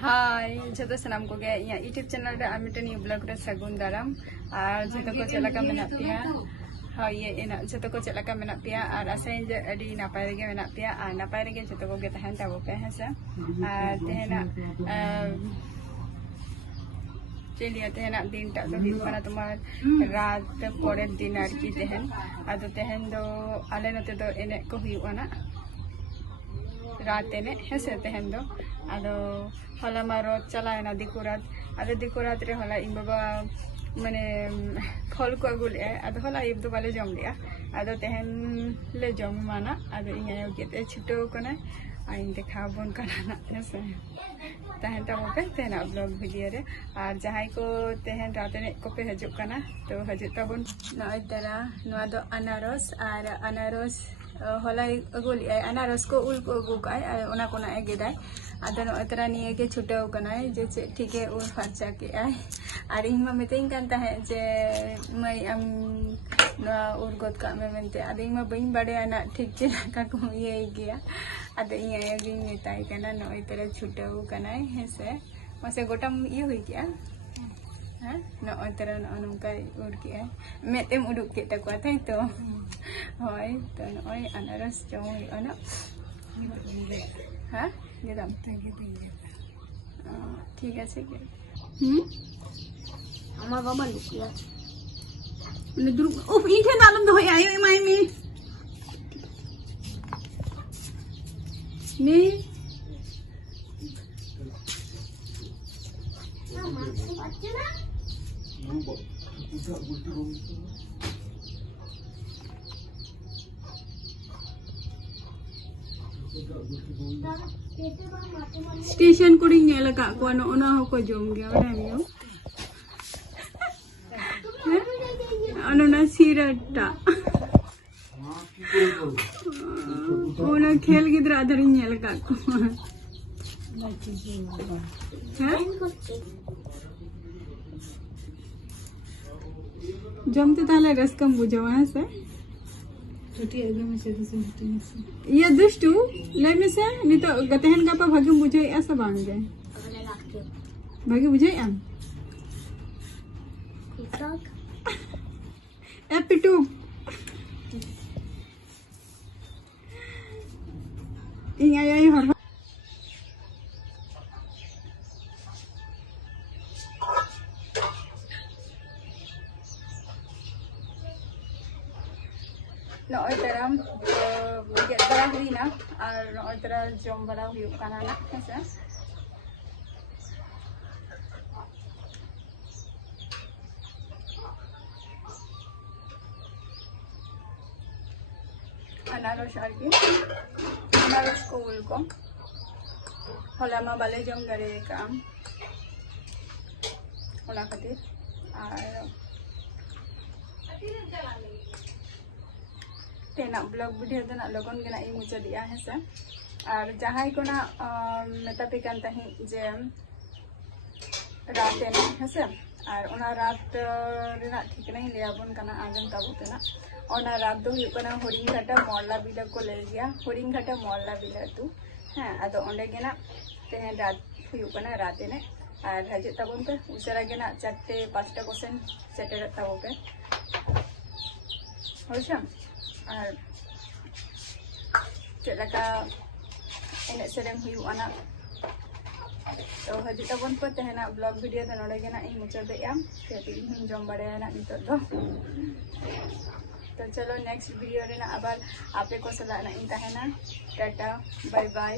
हाय जो सामान को यूट्यूब चैनल रे मिट्टन ब्लॉग रे सगुन दाराम और जो को चलका मेना पिया हाँ ये जो को चलका मेना पिया और आसाइन जे अडी नापाय रेगे मेना पिया और नापाय रेगे जो को गे तहन ताबो पे हेसे और तेहना चलिए तेहना दिन टा तो हुई कना तुम्हार रात परेर दिन आरकी तेहन आदो तेहन दो आले नते दो एने को हुईना रात एने हेसे तेहन दो आदो हला मारो चलायना दिकुरात आदो दिकुरात रे हला इन बाबा माने फल को अगुले आदो हला इब दो बाले जम लिया आदो तेहन ले जम माना आदो इन्या गेते छुटो कना आइन देखा बन कना ना हेसे तहन तब पे तेहना ब्लॉग वीडियो रे और जहां को तेहन रात ने को पे हजू कना तो हजू तबन नय तरा नवा दो अनारस और अनारस हला अगुली अनारस को उल को अगु काय ओना कोना एगेदाय आदो नय तरा निये के छुटाव कनाय जे ठीक है उल फरचा के आय और इन मा मितेन कान ताहे जे मई अम नवा उर गोद का मे मेनते आदो इन मा बइन बाडे आना ठीक चे का को ये गया आदो इन ये गिन मेताय कना नय तरा छुटाव कनाय हेसे मसे गोटाम ये हुई गया हाँ नय तरा ननका उर के मेतेम उडुक के तको ताई तो होय तो नय अनारस जम हुईना हाँ गेदाम ठीक है আমার বাবা লুকিয়ে আছে মানে দূর উফ ইঠে নালম তো হই আয় মাই মি নে না মারতে পারছে না स्टेशन को नेलका को ओना को जम गया ओना अनना सीरटा ओना खेल गिद्रा अदर नेलका को जमते ताले रसकम बुझो है से ये दुष्टू ले में से नहीं तो गतेहन का भाग्य बुझे ऐसा बांगे भाग्य बुझे आम ए पिटू इन आया हर नय तरा गेट बड़ा हुईना और नय तरा जम बड़ा हुई काना ना हेसे अनारस आरकी अनारस को उल को हला मा बाले जम करे काम ओना खातिर और तेना ब्लॉग वीडियो देना लगन गेना इ मुचा दिया हेसे और जहां को ना मेता पिकान ताही जे रात एना हेसे और ओना रात रेना ठीक नहीं लेयाबन कना आगन ताबो तेना ओना रात दो हुई कना हरिंघाटा मोरला बिला को ले गया हरिंघाटा मोरला बिला तू हां आदो ओंडे गेना तेहन रात हुई कना रात एने और हजे तबन पे उसरा गेना 4-5 क्वेश्चन सेटर ताबो पे होइसा और चलका एने सेरेम हुईना तो हजी तबन पे तेहना ब्लॉग वीडियो तो नोड़े गेना इन मुचा देया ते इन जम बड़ेना नितो दो तो चलो नेक्स्ट वीडियो रे ना आबार आपे को सलाह ना इन ताहेना टाटा बाय बाय